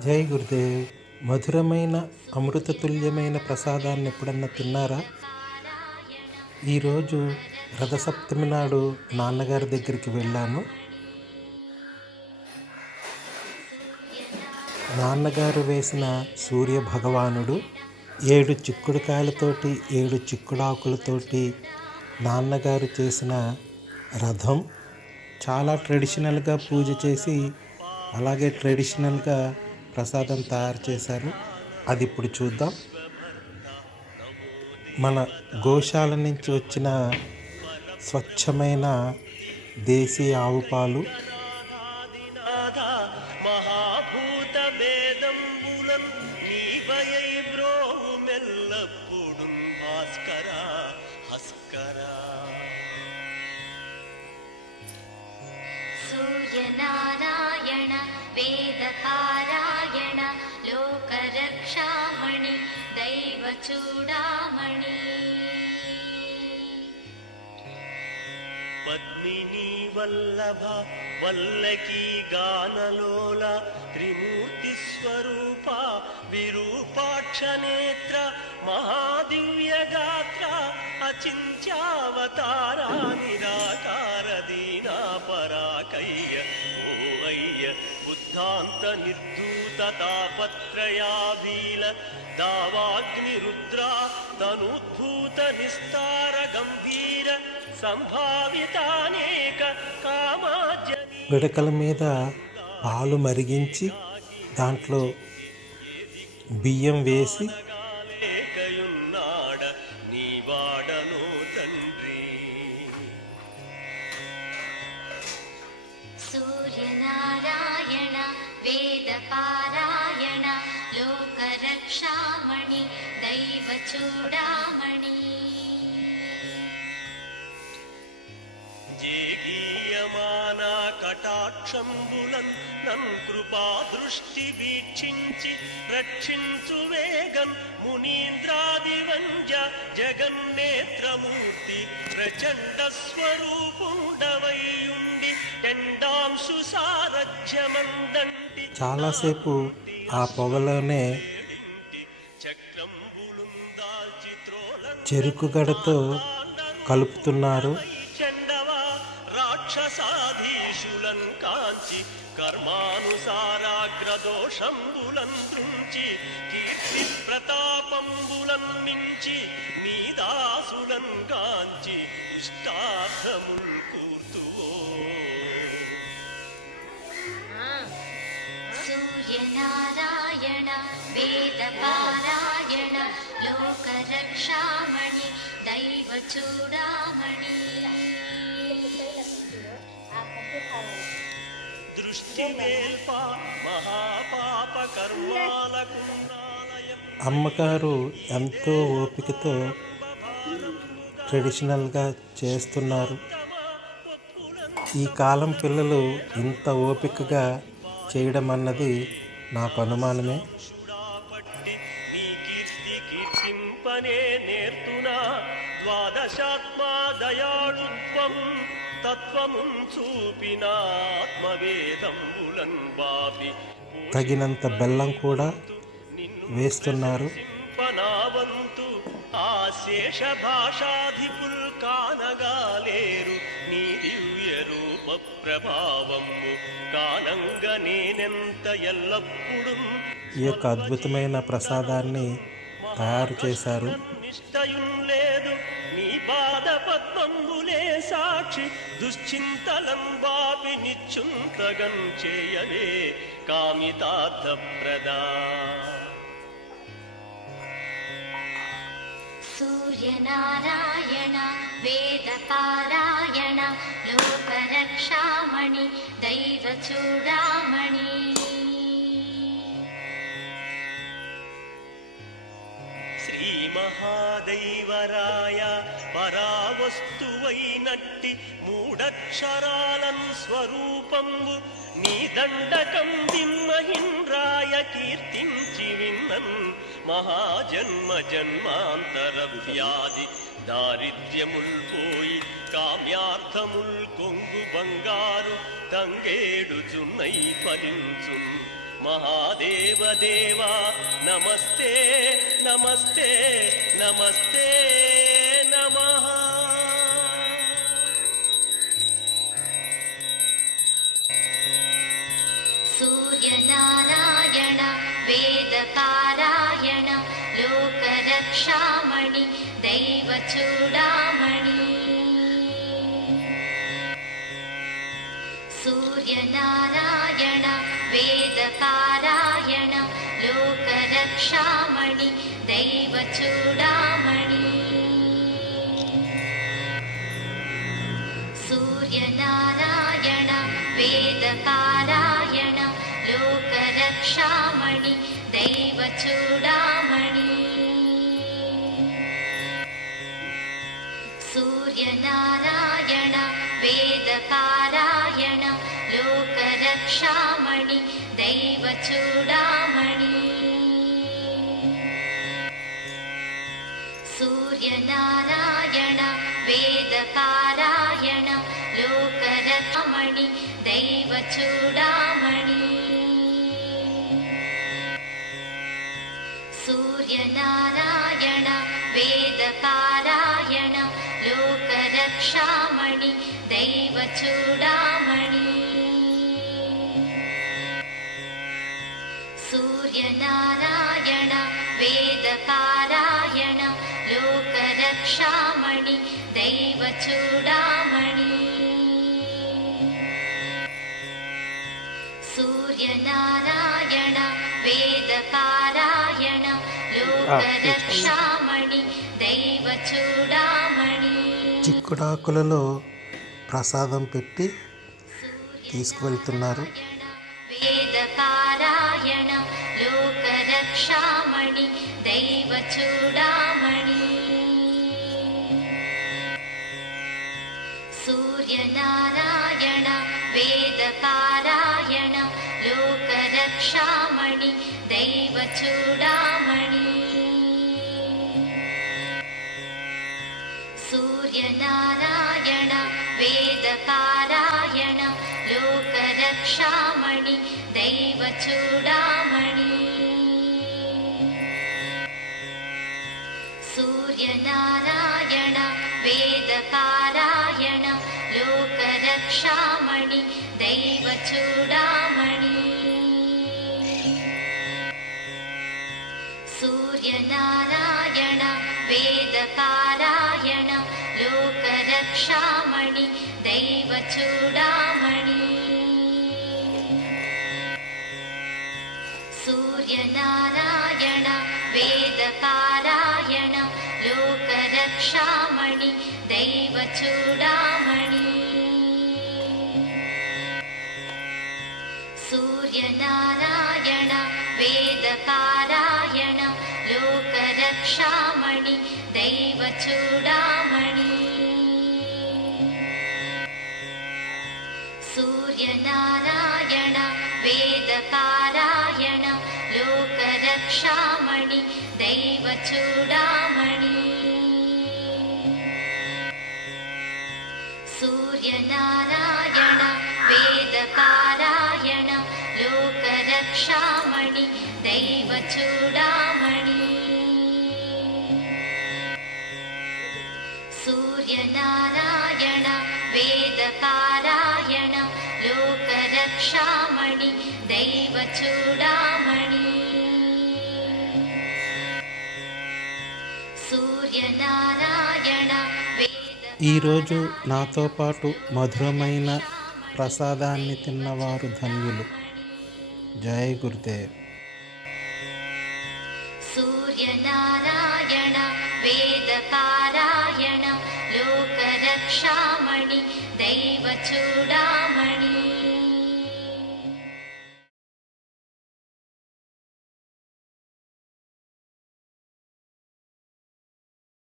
జై గురుదేవ్. మధురమైన అమృతతుల్యమైన ప్రసాదాన్ని ఎప్పుడన్నా తిన్నారా? ఈరోజు రథసప్తమి నాడు నాన్నగారి దగ్గరికి వెళ్ళాను. నాన్నగారు వేసిన సూర్య భగవానుడు ఏడు చిక్కుడుకాయలతోటి ఏడు చిక్కుడాకులతోటి నాన్నగారు చేసిన రథం. చాలా ట్రెడిషనల్గా పూజ చేసి అలాగే ట్రెడిషనల్గా ప్రసాదం తయారు చేశారు అది ఇప్పుడు చూద్దాం. మన గోశాల నుంచి వచ్చిన స్వచ్ఛమైన దేశీ ఆవు పాలు చూడామణి. పద్మిని వల్లభ వల్లకి గానలోల త్రిమూర్తి స్వరూప విరూపాక్ష నేత్ర మహాదివ్య గాత్ర అచింత్యావతారా నిరాకార దీనా పరాకయ్య ఓ అయ్య బుద్ధాంత తాపత్రయాభీల దావాగ్నిరుద్రా తనుద్భూత నిస్తార గంభీర సంభావితానేక కామాజ పిడకల మీద పాలు మరిగించి దాంట్లో బియ్యం వేసి కటాక్షంబులన్ నన్ కృపా దృష్టి వీక్షించి రక్షించు వేగన్ మునీంద్రాది వంజ జగన్నేత్రమూర్తి ప్రచండ స్వరూపుండవైయుండి ఎండాంశు సారథ్యమందంటి చాలాసేపు ఆ పొగలోనే చెరుకు గడతో కలుపుతున్నారు. కాంచి కర్మానుసారాగ్రదోషంబులంతృంచి కీర్తి ప్రతాపంబులం మించి నీ దాసులం కాంచి ఇష్టార్థముల్ కూర్తువో. సూర్యనారాయణ వేద పారాయణ లోక దైవ చూడా అమ్మగారు ఎంతో ఓపికతో ట్రెడిషనల్గా చేస్తున్నారు. ఈ కాలం పిల్లలు ఇంత ఓపికగా చేయడం అన్నది నాకు అనుమానమే. పట్టి నేర్తునా ద్వాదశాత్మా దయాళుత్వం తగినంత బెల్లం కూడా వేస్తున్నారు. పనావంతు ఆ శేష భాషాధిపుల్ కానగాలేరు నీ దివ్య రూప ప్రభావము కానంగ నేనెంత ఎల్లప్పుడూ ఈ యొక్క అద్భుతమైన ప్రసాదాన్ని తయారు చేశారు. సాక్షి దుశ్చింతలంబాపి నిచ్చుంతగం కామితార్థ కామితార్థప్రదా. సూర్యనారాయణ వేద వేదపారాయణ లోకరక్షామణి దైవచూడామణి. మహాదైవరాయ పరావస్తువైనట్టి మూడక్షరాలం స్వరూపంబు నీ దండకం దిమ్మహింద్రాయ కీర్తించి విన్నన్ మహాజన్మ జన్మాంతర వ్యాధి దారిద్ర్యముల్ పోయి కామ్యార్థముల్ కొంగు బంగారు తంగేడుచున్నై ఫలించున్ మహాదేవదేవా నమస్తే నమస్తే నమస్తే నమ. సూర్యనారాయణ వేదపారాయణ లోకరక్షామణి దైవచూడామణి సూర్యనారాయణ वेदपारायण लोकरक्षामणि दैवचूडामणि। सूर्यनारायण नारायण वेदपारायण लोकरक्षामणि दैवचूडा చిక్కుడాకులలో ప్రసాదం పెట్టి తీసుకువెళ్తున్నారు. सूर्यनारायण वेदपारायण लोकरक्षामणि दैवचूडामणि सूर्यनारायण वेदपारायण लोकरक्षामणि दैवचूडामणि you're. ఈరోజు నాతో పాటు మధురమైన ప్రసాదాన్ని తిన్నవారు ధన్యులు. జయ గురుదేవ్. సూర్యనారాయణ